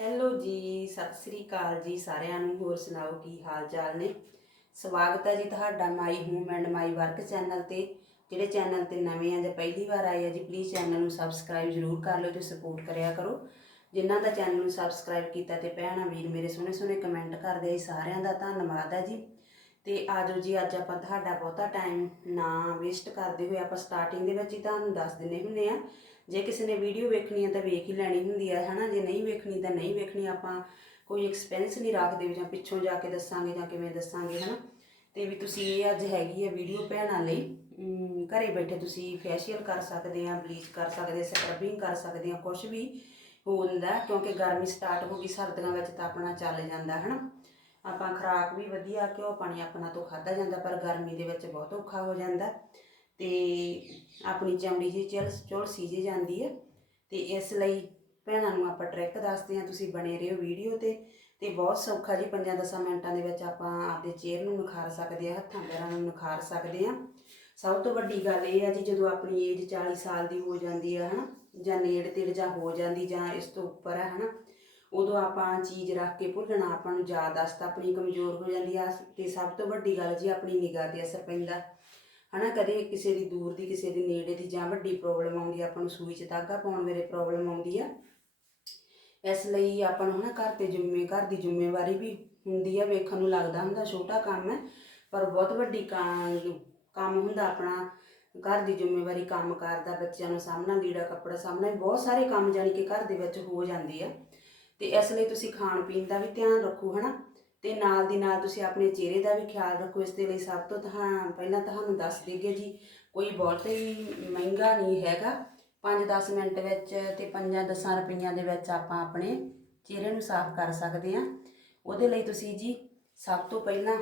Hello ਜੀ, ਸਤਿ ਸ੍ਰੀ ਅਕਾਲ ਜੀ ਸਾਰਿਆਂ ਨੂੰ, ਹੋਰ ਸੁਣਾਓ ਕੀ ਹਾਲ ਚਾਲ ਨੇ? ਸਵਾਗਤ ਹੈ ਜੀ ਤੁਹਾਡਾ my home and my work channel ਤੇ, ਜਿਹੜੇ ਚੈਨਲ ਤੇ ਨਵੇਂ ਆ ਜਾਂ ਪਹਿਲੀ ਵਾਰ ਆਏ ਆ ਜੀ ਪਲੀਜ਼ ਚੈਨਲ ਨੂੰ ਸਬਸਕ੍ਰਾਈਬ ਜ਼ਰੂਰ ਕਰ ਲਓ ਤੇ ਸਪੋਰਟ ਕਰਿਆ ਕਰੋ। ਜਿਨ੍ਹਾਂ ਦਾ ਚੈਨਲ ਨੂੰ ਸਬਸਕ੍ਰਾਈਬ ਕੀਤਾ ਤੇ ਭੈਣਾਂ ਵੀਰ ਮੇਰੇ ਸੋਹਣੇ ਸੋਹਣੇ ਕਮੈਂਟ ਕਰਦੇ ਆ ਸਾਰਿਆਂ ਦਾ ਧੰਨਵਾਦ ਹੈ ਜੀ। ਤੇ ਆਜੋ ਜੀ, ਅੱਜ ਆਪਾਂ ਤੁਹਾਡਾ ਬਹੁਤਾ ਟਾਈਮ ਨਾ ਵੇਸਟ ਕਰਦੇ ਹੋਏ ਆਪਾਂ ਸਟਾਰਟਿੰਗ ਦੇ ਵਿੱਚ ਹੀ ਤੁਹਾਨੂੰ ਦੱਸ ਦਿੰਨੇ ਹੁੰਨੇ ਆ ਜੇ ਕਿਸੇ ਨੇ ਵੀਡੀਓ ਵੇਖਣੀ ਹੈ ਤਾਂ ਵੇਖ ਹੀ ਲੈਣੀ ਹੁੰਦੀ ਹੈ ਹਨਾ? ਜੇ ਨਹੀਂ ਵੇਖਣੀ ਤਾਂ ਨਹੀਂ ਵੇਖਣੀ ਆਪਾਂ ਕੋਈ ਐਕਸਪੈਂਸ ਨਹੀਂ ਰੱਖਦੇ ਜਾਂ ਪਿੱਛੋਂ ਜਾ ਕੇ ਦੱਸਾਂਗੇ ਜਾਂ ਕਿਵੇਂ ਦੱਸਾਂਗੇ ਹਨਾ? ਤੇ ਵੀ ਤੁਸੀਂ ਇਹ ਅੱਜ ਹੈਗੀ ਹੈ ਵੀਡੀਓ ਭੈਣਾਂ ਲਈ ਅਮ, ਘਰੇ ਬੈਠੇ ਤੁਸੀਂ ਫੇਸ਼ੀਅਲ ਕਰ ਸਕਦੇ ਆ ਬਲੀਚ ਕਰ ਸਕਦੇ ਸਕਰਬਿੰਗ ਕਰ ਸਕਦੇ ਆ ਕੁਝ ਵੀ ਹੁੰਦਾ ਕਿਉਂਕਿ ਗਰਮੀ ਸਟਾਰਟ ਹੋ ਗਈ ਸਰਦੀਆਂ ਵਿੱਚ ਤਾਂ ਆਪਣਾ ਚੱਲ ਜਾਂਦਾ ਹਨਾ? ਆਪਾਂ ਖੁਰਾਕ ਵੀ ਵਧੀਆ ਘਿਓ ਪਾਣੀ ਆਪਣਾ ਤੋਂ ਖਾਦਾ ਜਾਂਦਾ ਪਰ ਗਰਮੀ ਦੇ ਵਿੱਚ ਬਹੁਤ ਔਖਾ ਹੋ ਜਾਂਦਾ। ਤੇ ਆਪਣੀ ਚਮੜੀ ਜੀ ਚਲ, ਚੁਲ ਸੀਜੇ ਜਾਂਦੀ ਹੈ ਤੇ ਇਸ ਲਈ ਭੈਣਾਂ ਨੂੰ ਆਪਾਂ ਟ੍ਰਿਕ ਦੱਸਦੇ ਹਾਂ, ਤੁਸੀਂ ਬਣੇ ਰਹੋ ਵੀਡੀਓ ਤੇ। ਤੇ ਬਹੁਤ ਸੌਖਾ ਜੀ 5-10 ਮਿੰਟਾਂ ਦੇ ਵਿੱਚ ਆਪਾਂ ਆਪਦੇ ਚਿਹਰੇ ਨੂੰ ਨਿਖਾਰ ਸਕਦੇ ਆ ਹੱਥਾਂ ਪੈਰਾਂ ਨੂੰ ਨਿਖਾਰ ਸਕਦੇ ਆ ਸਭ ਤੋਂ ਵੱਡੀ ਗੱਲ ਇਹ ਆ ਜੀ, ਜਦੋਂ ਆਪਣੀ ਏਜ 40 ਸਾਲ ਦੀ ਹੋ ਜਾਂਦੀ ਆ, ਹਨਾ, ਜਾਂ ਨੇੜੇ ਤੇੜ ਜਾਂ ਹੋ ਜਾਂਦੀ ਜਾਂ ਇਸ ਤੋਂ ਉੱਪਰ ਆ, ਹਨਾ, ਉਦੋਂ ਆਪਾਂ ਚੀਜ਼ ਰੱਖ ਕੇ ਭੁੱਲਣਾ, ਆਪਾਂ ਨੂੰ ਯਾਦ ਅਸਤ ਆਪਣੀ ਕਮਜ਼ੋਰ ਹੋ ਜਾਂਦੀ ਆ। ਤੇ ਸਭ ਤੋਂ ਵੱਡੀ ਗੱਲ ਜੀ, ਆਪਣੀ ਨਿਗਾਹ ਤੇ ਅਸਰ ਪੈਂਦਾ। ਹਨਾ, ਕਦੇ ਕਿਸੇ ਦੀ ਦੂਰ ਦੀ, ਕਿਸੇ ਦੀ ਨੇੜੇ ਦੀ ਜਾਂ ਵੱਡੀ ਪ੍ਰੋਬਲਮ ਆਉਂਦੀ ਆ, ਆਪਾਂ ਨੂੰ ਸੂਈ 'ਚ ਧਾਗਾ ਪਾਉਣ ਵੇਲੇ ਪ੍ਰੋਬਲਮ ਆਉਂਦੀ ਆ। ਇਸ ਲਈ ਆਪਾਂ ਨੂੰ ਹਨਾ, ਘਰ ਤੇ ਜ਼ਿੰਮੇ, ਘਰ ਦੀ ਜ਼ਿੰਮੇਵਾਰੀ ਵੀ ਹੁੰਦੀ ਆ, ਵੇਖਣ ਨੂੰ ਲੱਗਦਾ ਹੁੰਦਾ, ਛੋਟਾ ਕੰਮ ਹੈ, ਪਰ ਬਹੁਤ ਵੱਡੀ ਕਾਂ- ਕੰਮ ਹੁੰਦਾ ਆਪਣਾ। ਘਰ ਦੀ ਜ਼ਿੰਮੇਵਾਰੀ ਕੰਮ ਕਰਦਾ, ਬੱਚਿਆਂ ਨੂੰ ਸਾਹਮਣਾ, ਲੀੜਾ ਕੱਪੜਾ ਸਾਹਮਣਾ ਬਹੁਤ ਸਾਰੇ ਕੰਮ ਜਾਣੀ ਕਿ ਘਰ ਦੇ ਵਿੱਚ ਹੋ ਜਾਂਦੇ ਆ। ਤੇ ਇਸ ਲਈ ਤੁਸੀਂ ਖਾਣ ਪੀਣ ਦਾ ਵੀ ਧਿਆਨ ਰੱਖੋ, ਹਨਾ। ਤੇ ਨਾਲ ਦੀ ਨਾਲ ਤੁਸੀਂ ਆਪਣੇ ਚਿਹਰੇ ਦਾ ਵੀ ਖਿਆਲ ਰੱਖੋ, ਇਸ ਦੇ ਲਈ ਸਭ ਤੋਂ ਤਾਂ ਪਹਿਲਾਂ ਤੁਹਾਨੂੰ ਦੱਸ ਦੇਗੇ ਜੀ, ਕੋਈ ਬਹੁਤ ਹੀ ਮਹਿੰਗਾ ਨਹੀਂ ਹੈਗਾ। 5-10 ਮਿੰਟ ਵਿੱਚ ਤੇ 5-10 ਰੁਪਈਆਂ ਦੇ ਵਿੱਚ ਆਪਾਂ ਆਪਣੇ ਚਿਹਰੇ ਨੂੰ ਸਾਫ਼ ਕਰ ਸਕਦੇ ਹਾਂ। ਉਹਦੇ ਲਈ ਤੁਸੀਂ ਜੀ, ਸਭ ਤੋਂ ਪਹਿਲਾਂ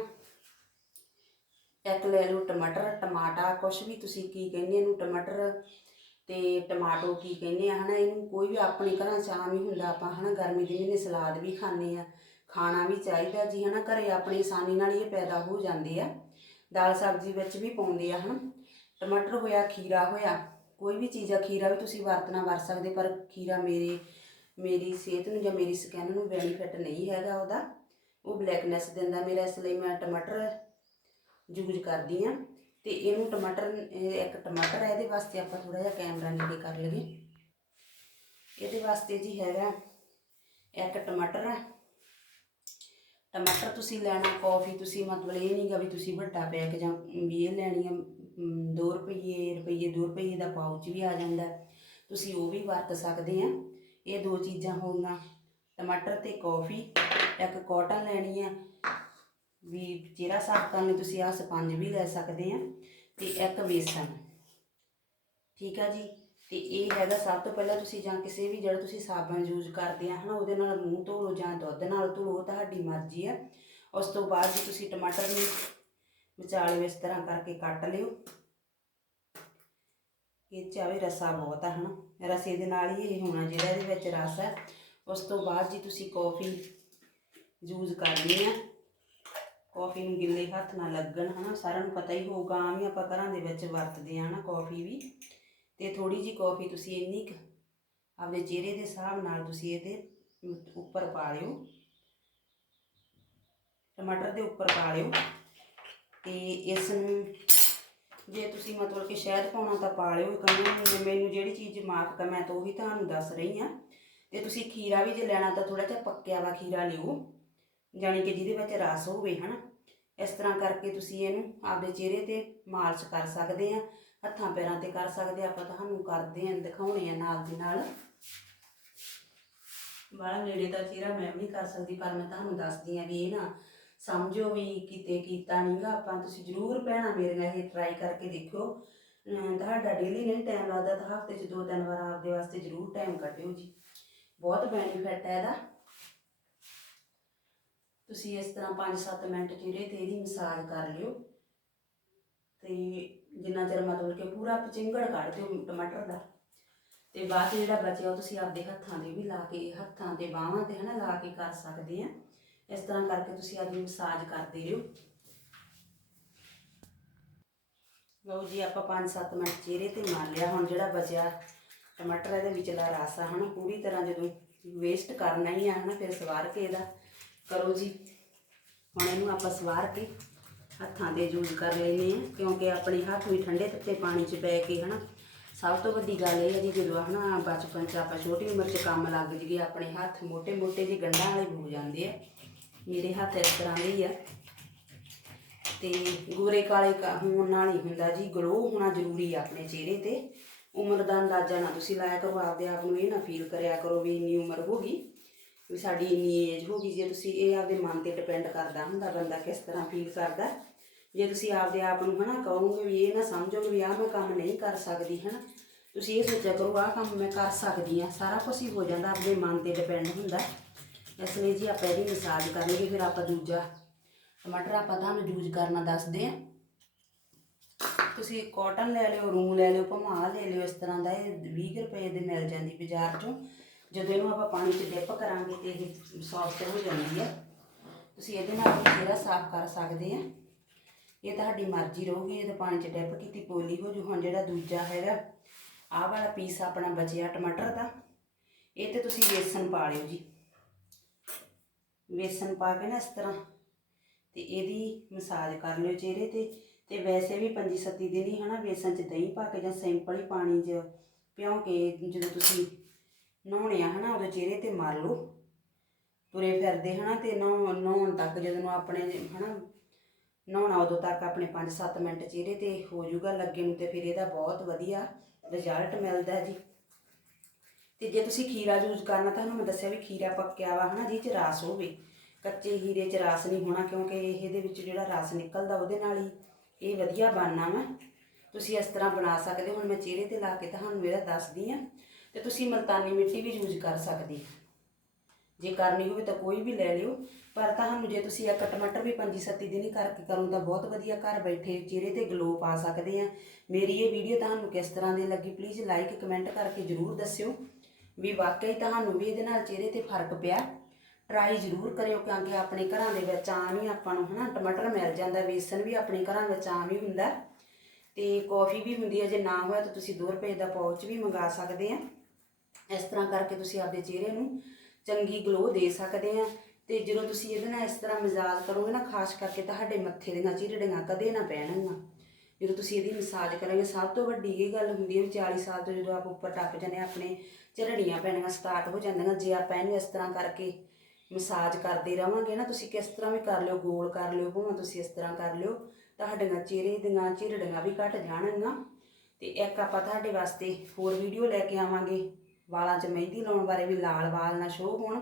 ਇੱਕ ਲੈ ਲਓ ਟਮਾਟਰ, ਟਮਾਟਾ ਕੁਛ ਵੀ ਤੁਸੀਂ ਕੀ ਕਹਿੰਦੇ ਇਹਨੂੰ ਟਮਾਟਰ ਤੇ ਟਮਾਟੋ ਕੀ ਕਹਿੰਦੇ ਆ, ਹਨਾ, ਇਹਨੂੰ ਕੋਈ ਵੀ ਆਪਣੇ ਘਰਾਂ ਚ ਆਮ ਹੀ ਹੁੰਦਾ, ਆਪਾਂ ਹਨਾ, ਗਰਮੀ ਦੇ ਮਹੀਨੇ ਸਲਾਦ ਵੀ ਖਾਂਦੇ ਆ ਖਾਣਾ ਵੀ ਚਾਹੀਦਾ ਜੀ, ਹਨਾ? ਘਰੇ ਆਪਣੀ ਆਸਾਨੀ ਨਾਲ ਹੀ ਇਹ ਪੈਦਾ ਹੋ ਜਾਂਦੇ ਆ। ਦਾਲ ਸਬਜ਼ੀ ਵਿੱਚ ਵੀ ਪਾਉਂਦੇ ਆ, ਹਨਾ? ਟਮਾਟਰ ਹੋਇਆ, ਖੀਰਾ ਹੋਇਆ, ਕੋਈ ਵੀ ਚੀਜ਼ ਆ, ਖੀਰਾ ਵੀ ਤੁਸੀਂ ਵਰਤਣਾ ਵਰਤ ਸਕਦੇ, ਪਰ ਖੀਰਾ ਮੇਰੇ, ਮੇਰੀ ਸਿਹਤ ਨੂੰ ਜਾਂ ਮੇਰੀ ਸਕਿਨ ਨੂੰ ਬੈਨੀਫਿਟ ਨਹੀਂ ਹੈਗਾ ਉਹਦਾ। ਉਹ ਬਲੈਕਨੈਸ ਦਿੰਦਾ ਮੇਰਾ, ਇਸ ਲਈ ਮੈਂ ਟਮਾਟਰ ਯੂਜ਼ ਕਰਦੀ ਆ। ਤੇ ਇਹਨੂੰ ਟਮਾਟਰ, ਇਹ ਇੱਕ ਟਮਾਟਰ ਹੈ ਇਹਦੇ ਵਾਸਤੇ ਆਪਾਂ ਥੋੜਾ ਜਿਹਾ ਕੈਮਰਾ ਨੇੜੇ ਕਰ ਲਈਏ। ਇਹਦੇ ਵਾਸਤੇ ਜੀ ਹੈਗਾ ਇੱਕ ਟਮਾਟਰ ਹੈ ਟਮਾਟਰ ਤੁਸੀਂ ਲੈਣਾ ਕੌਫੀ ਤੁਸੀਂ ਮਤਲਬ ਇਹ ਨਹੀਂਗਾ ਵੀ ਤੁਸੀਂ ਵੱਡਾ ਪੈਕ ਜਾਂ ਵੀ ਇਹ ਲੈਣੀ ਆ 2 ਰੁਪਏ ਰੁਪਏ 2 ਰੁਪਏ ਦਾ ਪਾਊਚ ਵੀ ਆ ਜਾਂਦਾ। ਤੁਸੀਂ ਉਹ ਵੀ ਵਰਤ ਸਕਦੇ ਆ। ਇਹ ਦੋ ਚੀਜ਼ਾਂ ਹੋਣਗੀਆਂ ਟਮਾਟਰ ਤੇ ਕੌਫੀ ਇੱਕ ਕਾਟਨ ਲੈਣੀ ਆ। ਵੀ ਜਿਹੜਾ ਸਾਫ਼ ਕਰਨ ਲਈ ਤੁਸੀਂ ਆਹ ਸਪੰਜ ਵੀ ਲੈ ਸਕਦੇ ਆ। ਤੇ ਇੱਕ ਵੇਸਣ। ਠੀਕ ਆ ਜੀ? ਤੇ ਇਹ ਹੈਗਾ ਸਭ ਤੋਂ ਪਹਿਲਾਂ ਤੁਸੀਂ ਜਾਂ ਕਿਸੇ ਵੀ ਜਿਹੜਾ ਤੁਸੀਂ ਸਾਬਣ ਯੂਜ਼ ਕਰਦੇ ਆ, ਹਨਾ, ਉਹਦੇ ਨਾਲ ਮੂੰਹ ਧੋ ਲਓ ਜਾਂ ਦੁੱਧ ਨਾਲ ਧੋ ਲਓ ਤੁਹਾਡੀ ਮਰਜ਼ੀ ਆ। ਉਸ ਤੋਂ ਬਾਅਦ ਜੀ ਤੁਸੀਂ ਟਮਾਟਰ ਨੂੰ ਵਿਚਾਲੇ ਇਸ ਤਰ੍ਹਾਂ ਕਰਕੇ ਕੱਟ ਲਿਓ। ਇਹ ਚਾਵੇ ਰਸਾ ਬਹੁਤ ਆ, ਹਨਾ। ਰਸੇ ਦੇ ਨਾਲ ਹੀ ਇਹ ਹੋਣਾ ਜਿਹੜਾ ਇਹਦੇ ਵਿੱਚ ਰਸ ਹੈ ਉਸ ਤੋਂ ਬਾਅਦ ਜੀ ਤੁਸੀਂ ਕੌਫੀ ਯੂਜ਼ ਕਰਨੀ ਆ। ਕਾਫੀ ਨੂੰ ਗਿੱਲੇ ਹੱਥ ਨਾਲ ਲੱਗਣ, ਹਨਾ, ਸਾਰਿਆਂ ਨੂੰ ਪਤਾ ਹੀ ਹੋਊਗਾ, ਆਮ ਹੀ ਆਪਾਂ ਘਰਾਂ ਦੇ ਵਿੱਚ ਵਰਤਦੇ ਆ ਨਾ ਕਾਫੀ ਵੀ। ਤੇ ਥੋੜੀ ਜੀ ਕਾਫੀ ਤੁਸੀਂ ਇੰਨੀ ਕੁ ਆਪਦੇ ਚਿਹਰੇ ਦੇ ਹਿਸਾਬ ਨਾਲ ਤੁਸੀਂ ਇਹਦੇ ਉੱਪਰ ਪਾ ਲਿਓ। ਟਮਾਟਰ ਦੇ ਉੱਪਰ ਪਾ ਲਿਓ ਤੇ ਇਸ ਨੂੰ ਜੇ ਤੁਸੀਂ ਮਤਲਬ ਕਿ ਸ਼ਹਿਦ ਪਾਉਣਾ ਤਾਂ ਪਾ ਲਿਓ ਕਹਿੰਦੇ ਮੈਨੂੰ ਜਿਹੜੀ ਚੀਜ਼ ਮਾਫ ਕਰ, ਮੈਂ ਤਾਂ ਉਹੀ ਤੁਹਾਨੂੰ ਦੱਸ ਰਹੀ ਆ ਤੇ ਤੁਸੀਂ ਖੀਰਾ ਵੀ ਜੇ ਲੈਣਾ ਤਾਂ ਥੋੜਾ ਜਿਹਾ ਪੱਕਿਆ ਵਾ ਖੀਰਾ ਲਿਓ, ਜਾਣੀ ਕਿ ਜਿਹਦੇ ਵਿੱਚ ਰਸ ਹੋਵੇ, ਹਨਾ। ਇਸ ਤਰ੍ਹਾਂ ਕਰਕੇ ਤੁਸੀਂ ਇਹਨੂੰ ਆਪਦੇ ਚਿਹਰੇ ਤੇ ਮਾਲਸ਼ ਕਰ ਸਕਦੇ ਆ ਹੱਥਾਂ ਪੈਰਾਂ ਤੇ ਕਰ ਸਕਦੇ ਆ, ਆਪਾਂ ਤੁਹਾਨੂੰ ਕਰਦੇ ਆ, ਦਿਖਾਉਣੇ ਆ ਨਾਲ ਦੀ ਨਾਲ। ਬਾਹਲਾ ਨੇੜੇ ਦਾ ਚਿਹਰਾ ਮੈਂ ਨਹੀਂ ਕਰ ਸਕਦੀ, ਪਰ ਮੈਂ ਤੁਹਾਨੂੰ ਦੱਸਦੀ ਆ ਵੀ ਇਹ ਨਾ ਸਮਝੋ ਵੀ ਕਿਤੇ ਕੀਤਾ ਨਹੀਂਗਾ ਆਪਾਂ ਤੁਸੀਂ ਜ਼ਰੂਰ ਭੈਣਾਂ ਮੇਰੀਆਂ ਇਹ ਟਰਾਈ ਕਰਕੇ ਦੇਖਿਓ। ਤੁਹਾਡਾ ਡੇਲੀ ਨਹੀਂ ਟਾਈਮ ਲੱਗਦਾ, ਤਾਂ ਹਫ਼ਤੇ 'ਚ ਦੋ ਤਿੰਨ ਵਾਰ ਆਪਦੇ ਵਾਸਤੇ ਜ਼ਰੂਰ ਟਾਈਮ ਕੱਢਿਓ ਜੀ। ਬਹੁਤ ਬੈਨੀਫਿਟ ਹੈ ਇਹਦਾ। ਤੁਸੀਂ ਇਸ ਤਰ੍ਹਾਂ 5-7 ਮਿੰਟ ਚਿਹਰੇ ਤੇ ਇਹਦੀ ਮਸਾਜ ਕਰ ਲਿਓ। ਤੇ ਜਿੰਨਾ ਚਿਰ ਮਤਲਬ ਕਿ ਪੂਰਾ ਪਚਿੰਗੜ ਕੱਢ ਦਿਓ ਟਮਾਟਰ ਦਾ। ਤੇ ਬਾਅਦ ਜਿਹੜਾ ਬਚਿਆ ਉਹ ਤੁਸੀਂ ਆਪਦੇ ਹੱਥਾਂ ਦੇ ਵੀ ਲਾ ਕੇ, ਹੱਥਾਂ ਤੇ ਬਾਹਾਂ ਤੇ ਹਨਾ ਲਾ ਕੇ ਕਰ ਸਕਦੇ ਆ। ਇਸ ਤਰ੍ਹਾਂ ਕਰਕੇ ਤੁਸੀਂ ਆਪਣੀ ਮਸਾਜ ਕਰਦੇ ਰਹੋ। ਲਓ ਜੀ, ਆਪਾਂ 5-7 ਮਿੰਟ ਚਿਹਰੇ ਤੇ ਮਾਰ ਲਿਆ। ਹੁਣ ਜਿਹੜਾ ਬਚਿਆ ਟਮਾਟਰ ਇਹਦੇ ਵਿਚਲਾ ਰਸ ਆ ਹਨਾ, ਪੂਰੀ ਤਰ੍ਹਾਂ ਜਦੋਂ ਵੇਸਟ ਕਰਨਾ ਹੀ ਆ ਹਨਾ, ਫਿਰ ਸਵਾਰ ਕੇ ਇਹਦਾ। ਕਰੋ ਜੀ, ਹੁਣ ਇਹਨੂੰ ਆਪਾਂ ਸਵਾਰ ਕੇ ਹੱਥਾਂ ਦੇ ਯੂਜ਼ ਕਰ ਲੈਨੇ ਆ ਕਿਉਂਕਿ ਆਪਣੇ ਹੱਥ ਵੀ ਠੰਡੇ ਤੱਤੇ ਪਾਣੀ 'ਚ ਪੈ ਕੇ ਹਨਾ। ਸਭ ਤੋਂ ਵੱਡੀ ਗੱਲ ਇਹ ਹੈ ਜੀ, ਜਦੋਂ ਹਨਾ ਬਚਪਨ 'ਚ ਆਪਾਂ ਛੋਟੀ ਉਮਰ 'ਚ ਕੰਮ ਲੱਗ ਜੀਏ, ਆਪਣੇ ਹੱਥ ਮੋٹے-ਮੋٹے ਜਿਹੇ ਗੰਢਾਂ ਵਾਲੇ ਹੋ ਜਾਂਦੇ ਆ। ਮੇਰੇ ਹੱਥ ਇਸ ਤਰ੍ਹਾਂ ਦੇ ਹੀ ਆ। ਤੇ ਗੋਰੇ ਕਾਲੇ ਹੋਣ ਨਾਲ ਹੀ ਹੁੰਦਾ ਜੀ ਗਲੋ ਹੋਣਾ ਜ਼ਰੂਰੀ ਆ ਆਪਣੇ ਚਿਹਰੇ ਤੇ। ਉਮਰ ਦਾ ਅੰਦਾਜ਼ਾ ਨਾ ਤੁਸੀਂ ਲਾਇਆ ਕਰੋ, ਆਪਦੇ ਆਪ ਨੂੰ ਇਹ ਨਾ ਫੀਲ ਕਰਿਆ ਕਰੋ ਵੀ ਇੰਨੀ ਉਮਰ ਹੋ ਗਈ। ਵੀ ਸਾਡੀ ਇੰਨੀ ਏਜ ਹੋ ਗਈ, ਜੇ ਤੁਸੀਂ ਇਹ ਆਪਦੇ ਮਨ ਤੇ ਡਿਪੈਂਡ ਕਰਦਾ ਹੁੰਦਾ, ਬੰਦਾ ਕਿਸ ਤਰ੍ਹਾਂ ਫੀਲ ਕਰਦਾ, ਜੇ ਤੁਸੀਂ ਆਪਦੇ ਆਪ ਨੂੰ ਹਨਾ ਕਹੋਗੇ ਵੀ ਇਹ ਨਾ ਸਮਝੋਗੇ ਵੀ ਆਹ ਮੈਂ ਕੰਮ ਨਹੀਂ ਕਰ ਸਕਦੀ, ਹਨਾ। ਤੁਸੀਂ ਇਹ ਸੋਚਿਆ ਕਰੋ, ਆਹ ਕੰਮ ਮੈਂ ਕਰ ਸਕਦੀ ਆ ਸਾਰਾ ਕੁਝ ਹੀ ਹੋ ਜਾਂਦਾ, ਆਪਦੇ ਮਨ ਤੇ ਡਿਪੈਂਡ ਹੁੰਦਾ। ਇਸ ਲਈ ਜੀ ਆਪਾਂ ਇਹਦੀ ਮਸਾਜ ਕਰਾਂਗੇ, ਫਿਰ ਆਪਾਂ ਦੂਜਾ ਟਮਾਟਰ ਆਪਾਂ ਤੁਹਾਨੂੰ ਯੂਜ਼ ਕਰਨਾ ਦੱਸਦੇ ਆ ਤੁਸੀਂ ਕਾਟਨ ਲੈ ਲਿਓ, ਰੂ ਲੈ ਲਿਓ, ਭਮਾ ਲੈ ਲਿਓ, ਇਸ ਤਰ੍ਹਾਂ ਦਾ ਇਹ 20 ਰੁਪਏ ਦੇ ਮਿਲ ਜਾਂਦੀ ਬਾਜ਼ਾਰ ਚੋਂ। ਜਦੋਂ ਇਹਨੂੰ ਆਪਾਂ ਪਾਣੀ 'ਚ ਡਿਪ ਕਰਾਂਗੇ ਤੇ ਇਹ ਸੌਫਟ ਹੋ ਜਾਂਦੀ ਹੈ। ਤੁਸੀਂ ਇਹਦੇ ਨਾਲ ਵੀ ਚਿਹਰਾ ਸਾਫ਼ ਕਰ ਸਕਦੇ ਆ। ਇਹ ਤੁਹਾਡੀ ਮਰਜ਼ੀ ਰਹੂਗੀ, ਇਹ ਤਾਂ ਪਾਣੀ 'ਚ ਡਿਪ ਕੀਤੀ ਪੋਲੀ ਹੋ ਜੂ। ਹੁਣ ਜਿਹੜਾ ਦੂਜਾ ਹੈਗਾ, ਆਹ ਵਾਲਾ ਪੀਸ ਆਪਣਾ ਬਚਿਆ ਟਮਾਟਰ ਦਾ। ਇਹ ਤੇ ਤੁਸੀਂ ਵੇਸਣ ਪਾ ਲਿਓ ਜੀ। ਵੇਸਣ ਪਾ ਕੇ ਨਾ ਇਸ ਤਰ੍ਹਾਂ, ਤੇ ਇਹਦੀ ਮਸਾਜ ਕਰ ਲਿਓ ਚਿਹਰੇ ਤੇ। ਤੇ ਵੈਸੇ ਵੀ ਪੰਜੀ ਸੱਤੀ ਦਿਨ ਹੀ ਹਨਾ ਵੇਸਣ ਚ ਦਹੀਂ ਪਾ ਕੇ ਜਾਂ ਸਿੰਪਲ ਹੀ ਪਾਣੀ 'ਚ ਭਿਉਂ ਕੇ ਜਦੋਂ ਤੁਸੀਂ ਨਹਾਉਣੇ ਆ ਹਨਾ, ਉਹਦੇ ਚਿਹਰੇ ਤੇ ਮਾਰ ਲਓ। ਤੁਰੇ ਫਿਰਦੇ ਹਨਾ ਤੇ ਨਹਾਉਣ ਨਹਾਉਣ ਤੱਕ ਜਦੋਂ ਆਪਣੇ ਹਨਾ, ਨਹਾਉਣਾ ਉਦੋਂ ਤੱਕ ਆਪਣੇ 5-7 ਮਿੰਟ ਚਿਹਰੇ ਤੇ ਹੋ ਜਾਊਗਾ ਲੱਗੇ ਨੂੰ ਤੇ ਫਿਰ ਇਹਦਾ ਬਹੁਤ ਵਧੀਆ ਰਿਜ਼ਲਟ ਮਿਲਦਾ ਜੀ। ਤੇ ਜੇ ਤੁਸੀਂ ਖੀਰਾ ਯੂਜ਼ ਕਰਨਾ ਤੁਹਾਨੂੰ ਮੈਂ ਦੱਸਿਆ ਵੀ ਖੀਰਾ ਪੱਕਿਆ ਵਾ ਹਨਾ, ਜਿਹਦੇ ਚ ਰਸ ਹੋਵੇ। ਕੱਚੇ ਹੀਰੇ ਚ ਰਸ ਨਹੀਂ ਹੋਣਾ ਕਿਉਂਕਿ ਇਹਦੇ ਵਿੱਚ ਜਿਹੜਾ ਰਸ ਨਿਕਲਦਾ ਉਹਦੇ ਨਾਲ ਹੀ ਇਹ ਵਧੀਆ ਬਣਨਾ ਵਾ। ਤੁਸੀਂ ਇਸ ਤਰ੍ਹਾਂ ਬਣਾ ਸਕਦੇ ਹੋ। ਹੁਣ ਮੈਂ ਚਿਹਰੇ ਤੇ ਲਾ ਕੇ ਤੁਹਾਨੂੰ ਇਹਦਾ ਦੱਸਦੀ ਆ ਤੇ ਤੁਸੀਂ ਮਲਤਾਨੀ ਮਿੱਟੀ ਵੀ ਯੂਜ਼ ਕਰ ਸਕਦੇ। ਜੇ ਕਰਨੀ ਹੋਵੇ ਤਾਂ ਕੋਈ ਵੀ ਲੈ ਲਿਓ, ਪਰ ਤੁਹਾਨੂੰ ਜੇ ਤੁਸੀਂ ਇੱਕ ਟਮਾਟਰ ਵੀ ਪੰਜੀ ਸੱਤੀ ਦਿਨ ਹੀ ਕਰਕੇ ਕਰੋ ਤਾਂ ਬਹੁਤ ਵਧੀਆ ਘਰ ਬੈਠੇ ਚਿਹਰੇ ਤੇ ਗਲੋ ਪਾ ਸਕਦੇ ਆ। ਮੇਰੀ ਇਹ ਵੀਡੀਓ ਤੁਹਾਨੂੰ ਕਿਸ ਤਰ੍ਹਾਂ ਦੀ ਲੱਗੀ ਪਲੀਜ਼ ਲਾਈਕ ਕਮੈਂਟ ਕਰਕੇ ਜਰੂਰ ਦੱਸਿਓ। ਵੀ ਵਾਕਈ ਤੁਹਾਨੂੰ ਵੀ ਇਹਦੇ ਨਾਲ ਚਿਹਰੇ ਤੇ ਫ਼ਰਕ ਪਿਆ? ਟਰਾਈ ਜ਼ਰੂਰ ਕਰਿਓ ਕਿਉਂਕਿ ਆਪਣੇ ਘਰਾਂ ਦੇ ਵਿੱਚ ਆਮ ਹੀ ਆਪਾਂ ਨੂੰ ਹਨਾ ਟਮਾਟਰ ਮਿਲ ਜਾਂਦਾ, ਵੇਸਣ ਵੀ ਆਪਣੇ ਘਰਾਂ ਵਿੱਚ ਆਮ ਹੀ ਹੁੰਦਾ। ਤੇ ਕੌਫੀ ਵੀ ਹੁੰਦੀ ਹੈ ਜੇ ਨਾ ਹੋਇਆ ਤਾਂ ਤੁਸੀਂ 2 ਰੁਪਏ ਦਾ ਪਾਊਚ ਵੀ ਮੰਗਾ ਸਕਦੇ ਆ। ਇਸ ਤਰ੍ਹਾਂ ਕਰਕੇ ਤੁਸੀਂ ਆਪਦੇ ਚਿਹਰੇ ਨੂੰ ਚੰਗੀ ਗਲੋ ਦੇ ਸਕਦੇ ਆ। ਤੇ ਜਦੋਂ ਤੁਸੀਂ ਇਹਦੇ ਨਾਲ ਇਸ ਤਰ੍ਹਾਂ ਮਸਾਜ ਕਰੋਗੇ ਨਾ ਖਾਸ ਕਰਕੇ ਤੁਹਾਡੇ ਮੱਥੇ ਦੀਆਂ ਚਿਰੜੀਆਂ ਕਦੇ ਨਾ ਪੈਣਗੀਆਂ ਜਦੋਂ ਤੁਸੀਂ ਇਹਦੀ ਮਸਾਜ ਕਰੋਗੇ ਸਭ ਤੋਂ ਵੱਡੀ ਇਹ ਗੱਲ ਹੁੰਦੀ ਹੈ ਵੀ 40 ਸਾਲ ਤੋਂ ਜਦੋਂ ਆਪ ਉੱਪਰ ਟੱਪ ਜਾਂਦੇ ਹਾਂ, ਆਪਣੇ ਝੜੜੀਆਂ ਪੈਣੀਆਂ ਸਟਾਰਟ ਹੋ ਜਾਂਦੀਆਂ। ਜੇ ਆਪਾਂ ਇਹਨੂੰ ਇਸ ਤਰ੍ਹਾਂ ਕਰਕੇ ਮਸਾਜ ਕਰਦੇ ਰਵਾਂਗੇ ਨਾ ਤੁਸੀਂ ਕਿਸ ਤਰ੍ਹਾਂ ਵੀ ਕਰ ਲਿਓ ਗੋਲ ਕਰ ਲਿਓ ਭਾਵੇਂ ਤੁਸੀਂ ਇਸ ਤਰ੍ਹਾਂ ਕਰ ਲਿਓ ਤੁਹਾਡੀਆਂ ਚਿਹਰੇ ਦੀਆਂ ਝੜੜੀਆਂ ਵੀ ਘਟ ਜਾਣਗੀਆਂ। ਤੇ ਇੱਕ ਆਪਾਂ ਤੁਹਾਡੇ ਵਾਸਤੇ ਹੋਰ ਵੀਡੀਓ ਲੈ ਕੇ ਆਵਾਂਗੇ। ਵਾਲਾਂ 'ਚ ਮਹਿੰਦੀ ਲਾਉਣ ਬਾਰੇ ਵੀ ਲਾਲ ਵਾਲ ਨਾ ਸ਼ੋ ਹੋਣ।